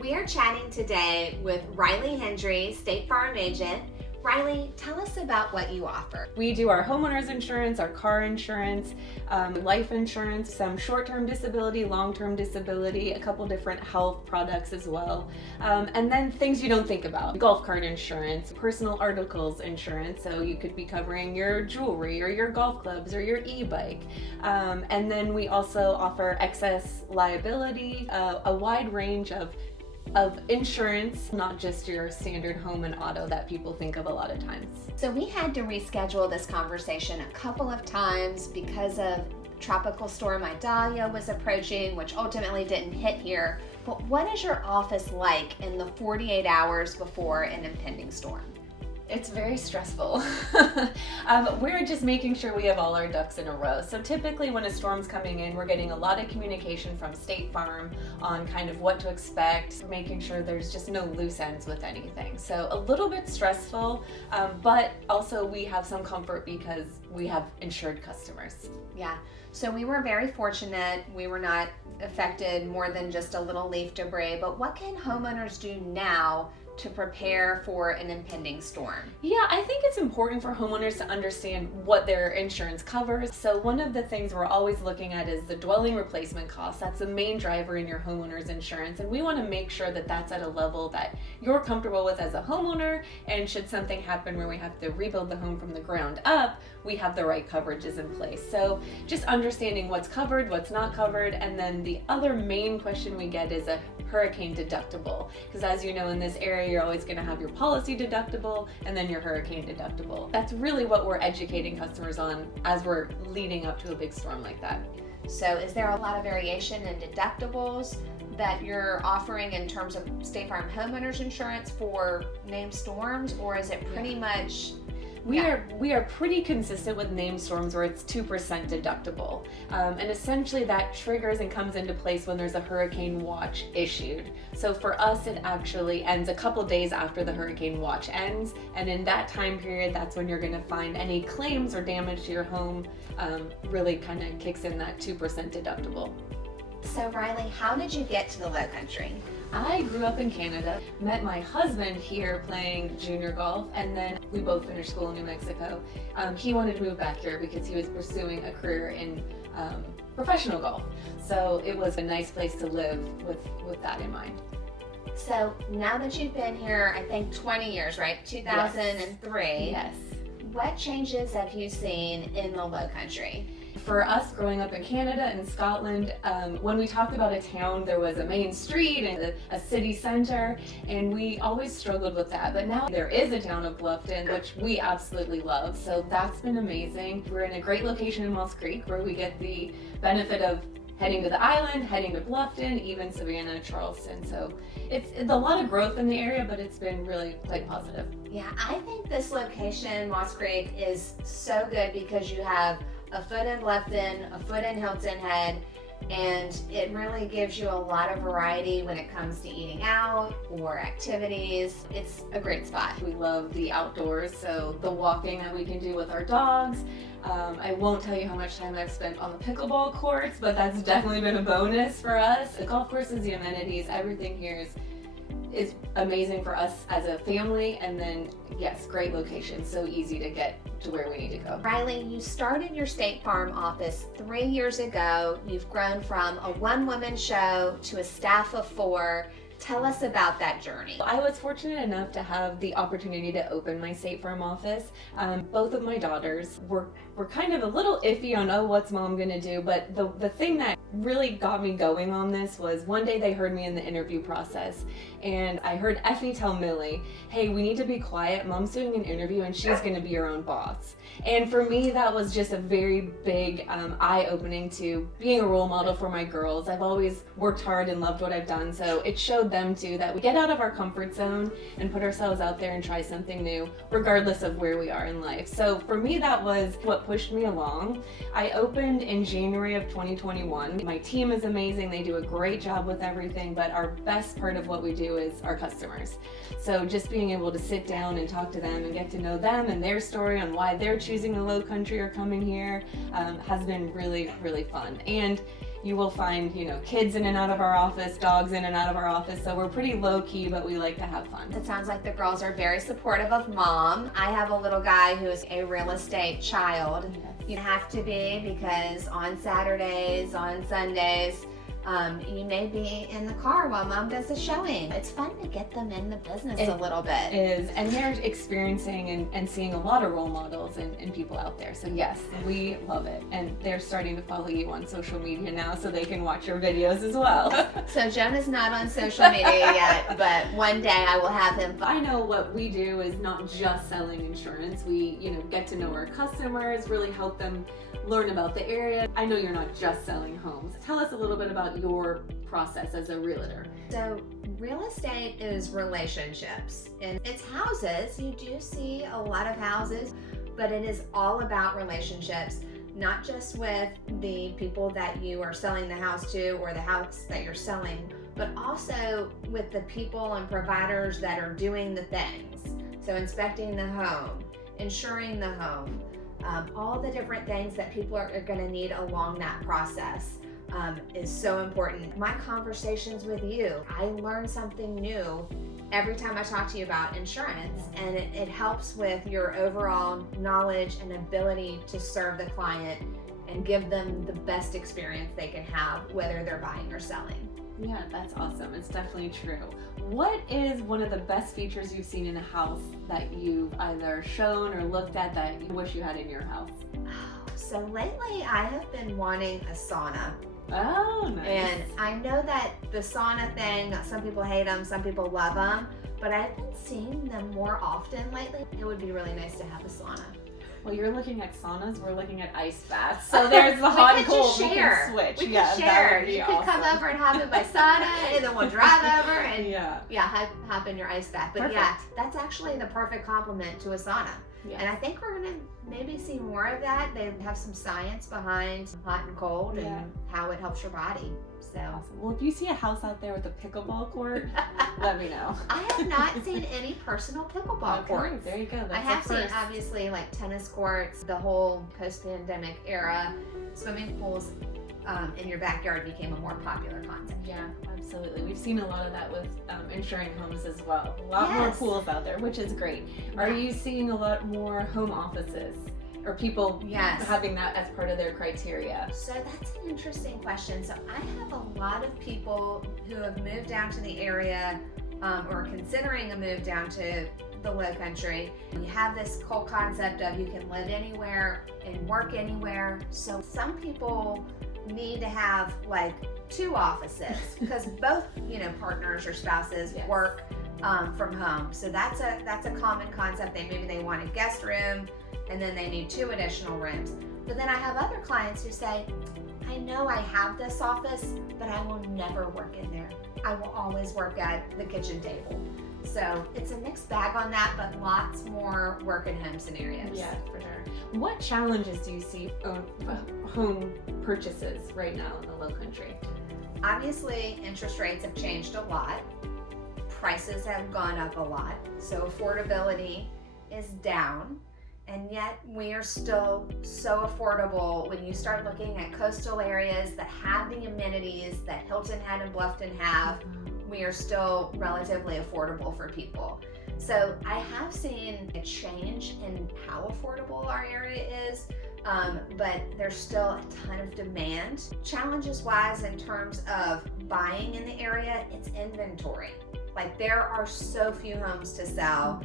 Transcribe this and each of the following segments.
We are chatting today with Ryley Hendry, State Farm agent. Ryley, tell us about what you offer. We do our homeowner's insurance, our car insurance, life insurance, some short-term disability, long-term disability, a couple different health products as well. And then things you don't think about. Golf cart insurance, personal articles insurance, so you could be covering your jewelry or your golf clubs or your e-bike. And then we also offer excess liability, a wide range of insurance, not just your standard home and auto that people think of a lot of times. So we had to reschedule this conversation a couple of times because of Tropical Storm Idalia was approaching, which ultimately didn't hit here. But what is your office like in the 48 hours before an impending storm? It's very stressful. We're just making sure we have all our ducks in a row. So typically when a storm's coming in, we're getting a lot of communication from State Farm on kind of what to expect, making sure there's just no loose ends with anything. So a little bit stressful, but also we have some comfort because we have insured customers. Yeah, so we were very fortunate. We were not affected more than just a little leaf debris, but what can homeowners do now to prepare for an impending storm? Yeah, I think it's important for homeowners to understand what their insurance covers. So one of the things we're always looking at is the dwelling replacement cost. That's the main driver in your homeowner's insurance, and we want to make sure that that's at a level that you're comfortable with as a homeowner, and should something happen where we have to rebuild the home from the ground up, we have the right coverages in place. So just understanding what's covered, what's not covered, and then the other main question we get is a hurricane deductible, because as you know, in this area you're always going to have your policy deductible and then your hurricane deductible. That's really what we're educating customers on as we're leading up to a big storm like that. So is there a lot of variation in deductibles that you're offering in terms of State Farm homeowners insurance for named storms, or is it pretty much? We are pretty consistent with named storms where it's 2% deductible. And essentially that triggers and comes into place when there's a hurricane watch issued. So for us, it actually ends a couple days after the hurricane watch ends. And in that time period, that's when you're gonna find any claims or damage to your home really kind of kicks in that 2% deductible. So Ryley, how did you get to the Lowcountry? I grew up in Canada, met my husband here playing junior golf, and then we both finished school in New Mexico. He wanted to move back here because he was pursuing a career in professional golf. So it was a nice place to live with that in mind. So now that you've been here, I think 20 years, right? 2003. Yes. What changes have you seen in the Lowcountry? For us growing up in Canada and Scotland, when we talked about a town, there was a main street and a city center, and we always struggled with that. But now there is a town of Bluffton, which we absolutely love, so that's been amazing. We're in a great location in Moss Creek where we get the benefit of heading to the island, heading to Bluffton, even Savannah, Charleston. So it's a lot of growth in the area, but it's been really quite positive. Yeah, I think this location, Moss Creek, is so good because you have a foot in Bluffton, a foot in Hilton Head, and it really gives you a lot of variety when it comes to eating out or activities. It's a great spot. We love the outdoors, so the walking that we can do with our dogs. I won't tell you how much time I've spent on the pickleball courts, but that's definitely been a bonus for us. The golf courses, the amenities, everything here is amazing for us as a family, and then yes, great location, so easy to get to where we need to go. Ryley, you started your State Farm office 3 years ago. You've grown from a one-woman show to a staff of 4. Tell us about that journey. I was fortunate enough to have the opportunity to open my State Farm office. Both of my daughters were kind of a little iffy on, oh, what's mom gonna do? But the thing that really got me going on this was one day they heard me in the interview process, and I heard Effie tell Millie, hey, we need to be quiet. Mom's doing an interview and she's gonna be her own boss. And for me, that was just a very big eye-opening to being a role model for my girls. I've always worked hard and loved what I've done, so it showed them too that we get out of our comfort zone and put ourselves out there and try something new, regardless of where we are in life. So for me, that was what pushed me along. I opened in January of 2021. My team is amazing. They do a great job with everything, but our best part of what we do is our customers. So just being able to sit down and talk to them and get to know them and their story on why they're choosing the Lowcountry or coming here has been really, really fun. And You will find, kids in and out of our office, dogs in and out of our office. So we're pretty low key, but we like to have fun. It sounds like the girls are very supportive of mom. I have a little guy who's a real estate child. Yes. You have to be, because on Saturdays, on Sundays, you may be in the car while mom does a showing. It's fun to get them in the business a little bit. It is, and they're experiencing and seeing a lot of role models and people out there. So yes, we love it. And they're starting to follow you on social media now so they can watch your videos as well. So Jonah's not on social media yet, but one day I will have him. I know what we do is not just selling insurance. We, get to know our customers, really help them learn about the area. I know you're not just selling homes. Tell us a little bit about your process as a realtor. So real estate is relationships, and it's houses. You do see a lot of houses, but it is all about relationships, not just with the people that you are selling the house to or the house that you're selling, but also with the people and providers that are doing the things. So inspecting the home, insuring the home, all the different things that people are going to need along that process is so important. My conversations with you, I learn something new every time I talk to you about insurance, and it helps with your overall knowledge and ability to serve the client and give them the best experience they can have, whether they're buying or selling. Yeah, that's awesome. It's definitely true. What is one of the best features you've seen in a house that you've either shown or looked at that you wish you had in your house? So lately I have been wanting a sauna. Oh, nice. And I know that the sauna thing, some people hate them, some people love them, but I've been seeing them more often lately. It would be really nice to have a sauna. Well, you're looking at saunas, we're looking at ice baths. So there's the hot and cold, we can switch. We can share. You could come over and hop in my sauna, and then we'll drive over and hop in your ice bath. But Perfect. yeah, that's actually the perfect complement to a sauna. Yes. And I think we're gonna maybe see more of that. They have some science behind hot and cold and how it helps your body. So awesome. Well, if you see a house out there with a pickleball court, let me know. I have not seen any personal pickleball courts. There you go. That's I have seen obviously like tennis courts, the whole post-pandemic era. Swimming pools in your backyard became a more popular concept. Yeah, absolutely. We've seen a lot of that with insuring homes as well. A lot more pools out there, which is great. Are you seeing a lot more home offices? Or people having that as part of their criteria? So that's an interesting question. So I have a lot of people who have moved down to the area or considering a move down to the Lowcountry. You have this whole concept of you can live anywhere and work anywhere. So some people need to have like 2 offices because both partners or spouses work from home. So that's a common concept. Maybe they want a guest room, and then they need 2 additional rooms. But then I have other clients who say, I know I have this office, but I will never work in there. I will always work at the kitchen table. So it's a mixed bag on that, but lots more work and home scenarios. Yeah, for sure. What challenges do you see home purchases right now in the Lowcountry? Obviously, interest rates have changed a lot. Prices have gone up a lot. So affordability is down. And yet we are still so affordable when you start looking at coastal areas that have the amenities that Hilton Head and Bluffton have. We are still relatively affordable for people. So I have seen a change in how affordable our area is, but there's still a ton of demand. Challenges wise in terms of buying in the area, it's inventory. Like there are so few homes to sell,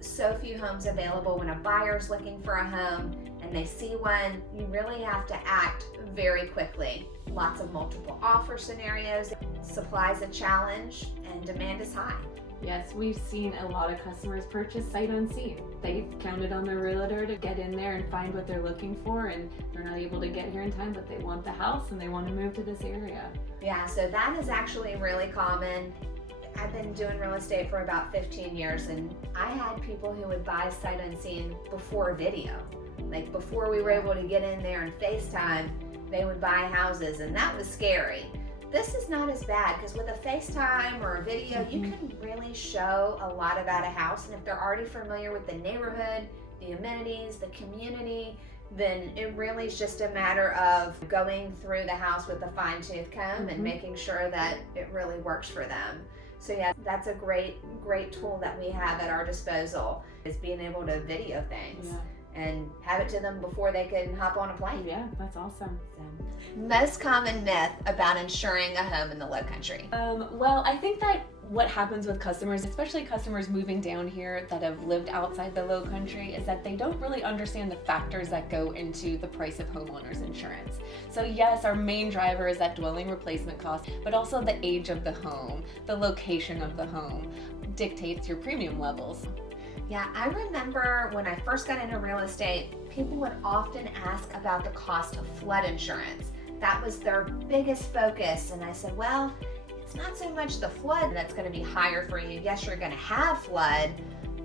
so few homes available. When a buyer's looking for a home and they see one, you really have to act very quickly. Lots of multiple offer scenarios. Supply's a challenge and demand is high. Yes, we've seen a lot of customers purchase sight unseen. They've counted on their realtor to get in there and find what they're looking for, and they're not able to get here in time, but they want the house and they want to move to this area. Yeah, so that is actually really common. I've been doing real estate for about 15 years, and I had people who would buy sight unseen before video. Like before we were able to get in there and FaceTime, they would buy houses, and that was scary. This is not as bad because with a FaceTime or a video, you can really show a lot about a house, and if they're already familiar with the neighborhood, the amenities, the community, then it really is just a matter of going through the house with a fine-tooth comb and making sure that it really works for them. So yeah, that's a great tool that we have at our disposal, is being able to video things and have it to them before they can hop on a plane. Yeah, that's awesome. So, most common myth about insuring a home in the Lowcountry. Well, I think that what happens with customers, especially customers moving down here that have lived outside the Lowcountry, is that they don't really understand the factors that go into the price of homeowners insurance. So yes, our main driver is that dwelling replacement cost, but also the age of the home, the location of the home dictates your premium levels. Yeah, I remember when I first got into real estate, people would often ask about the cost of flood insurance. That was their biggest focus. And I said, well, it's not so much the flood that's going to be higher for you. Yes, you're going to have flood,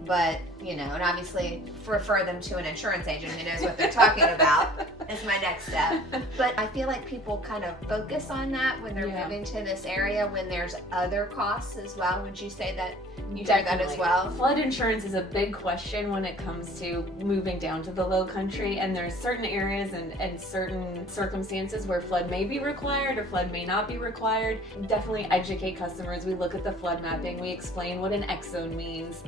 but, and obviously refer them to an insurance agent who knows what they're talking about is my next step. But I feel like people kind of focus on that when they're moving to this area, when there's other costs as well. Would you say that you hear that as well? Flood insurance is a big question when it comes to moving down to the Lowcountry, and there's certain areas and certain circumstances where flood may be required or flood may not be required. Definitely educate customers. We look at the flood mapping, we explain what an X zone means,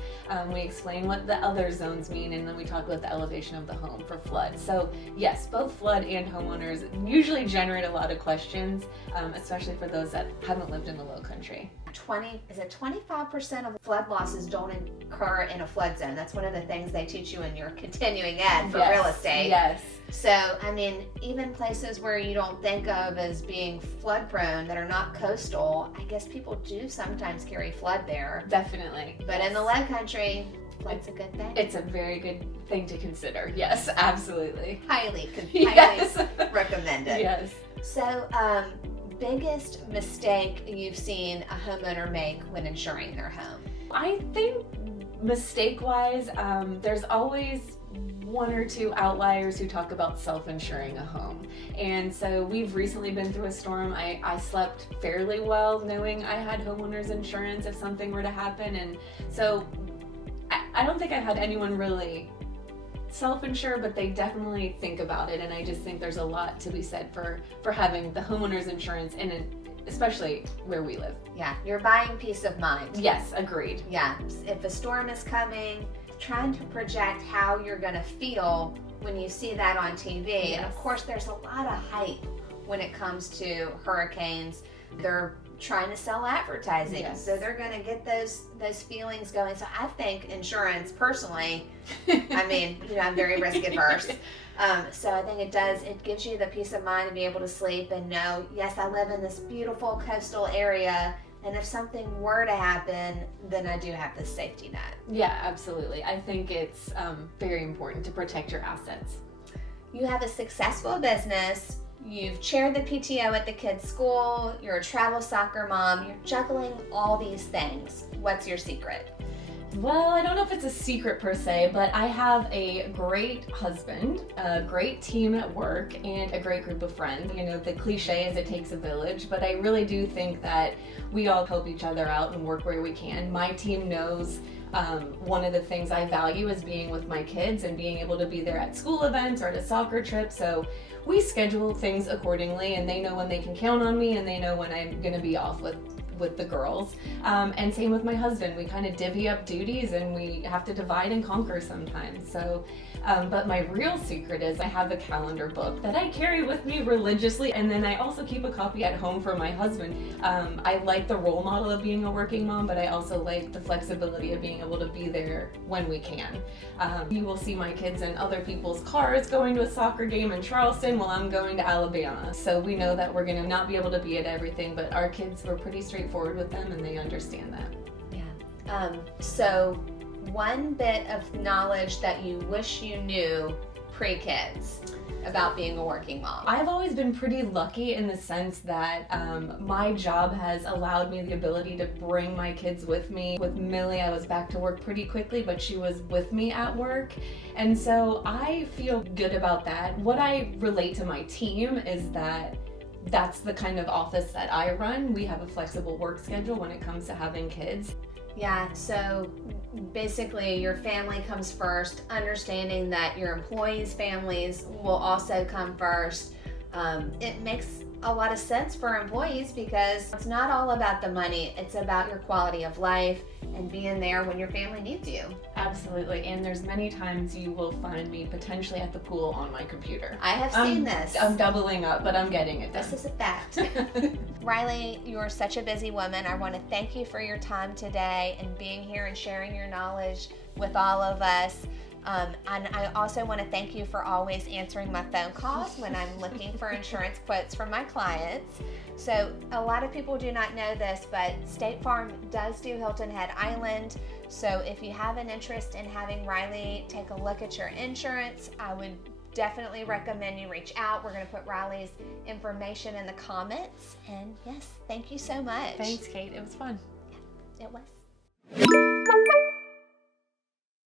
we explain what the other zones mean, and then we talk about the elevation of the home for flood. So yes, both flood and homeowners usually generate a lot of questions, especially for those that haven't lived in the Lowcountry. 25% of flood losses don't occur in a flood zone. That's one of the things they teach you in your continuing ed for real estate. Yes. So, I mean, even places where you don't think of as being flood prone that are not coastal, I guess people do sometimes carry flood there. Definitely. But in the Lowcountry, flood's a good thing. It's a very good thing to consider. Yes, absolutely. Highly recommended. Yes. So, biggest mistake you've seen a homeowner make when insuring their home? I think mistake-wise, there's always one or two outliers who talk about self-insuring a home. And so we've recently been through a storm. I slept fairly well knowing I had homeowners insurance if something were to happen. And so I don't think I've had anyone really self-insure, but they definitely think about it, and I just think there's a lot to be said for having the homeowner's insurance, and especially where we live. Yeah, you're buying peace of mind. Yes, agreed. Yeah, if a storm is coming, trying to project how you're going to feel when you see that on TV. Yes. And of course, there's a lot of hype when it comes to hurricanes. They're trying to sell advertising, so they're going to get those feelings going. So I think insurance, personally, I mean, I'm very risk adverse. So I think it gives you the peace of mind to be able to sleep and know, yes, I live in this beautiful coastal area, and if something were to happen, then I do have this safety net. Yeah, absolutely. I think it's very important to protect your assets. You have a successful business. You've chaired the PTO at the kids' school. You're a travel soccer mom. You're juggling all these things. What's your secret? Well, I don't know if it's a secret per se, but I have a great husband, a great team at work, and a great group of friends. The cliche is it takes a village, but I really do think that we all help each other out and work where we can. My team knows one of the things I value is being with my kids and being able to be there at school events or at a soccer trip. So we schedule things accordingly, and they know when they can count on me, and they know when I'm going to be off with the girls. And same with my husband. We kind of divvy up duties, and we have to divide and conquer sometimes. So, but my real secret is I have a calendar book that I carry with me religiously, and then I also keep a copy at home for my husband. I like the role model of being a working mom, but I also like the flexibility of being able to be there when we can. You will see my kids in other people's cars going to a soccer game in Charleston while I'm going to Alabama. So we know that we're going to not be able to be at everything, but our kids were pretty straightforward with them, and they understand that. Yeah. So one bit of knowledge that you wish you knew pre-kids about being a working mom? I've always been pretty lucky in the sense that my job has allowed me the ability to bring my kids with me. With Millie, I was back to work pretty quickly, but she was with me at work. And so I feel good about that. What I relate to my team is that that's the kind of office that I run. We have a flexible work schedule when it comes to having kids. Yeah, so basically your family comes first, understanding that your employees' families will also come first. It makes a lot of sense for employees because it's not all about the money, it's about your quality of life and being there when your family needs you. Absolutely, and there's many times you will find me potentially at the pool on my computer. I have seen this. I'm doubling up, but I'm getting it done. This is a fact. Ryley, you are such a busy woman. I want to thank you for your time today and being here and sharing your knowledge with all of us. And I also want to thank you for always answering my phone calls when I'm looking for insurance quotes for my clients. So a lot of people do not know this, but State Farm does do Hilton Head Island. So if you have an interest in having Ryley take a look at your insurance, I would definitely recommend you reach out. We're going to put Ryley's information in the comments. And yes, thank you so much. Thanks, Kate. It was fun. Yeah, it was.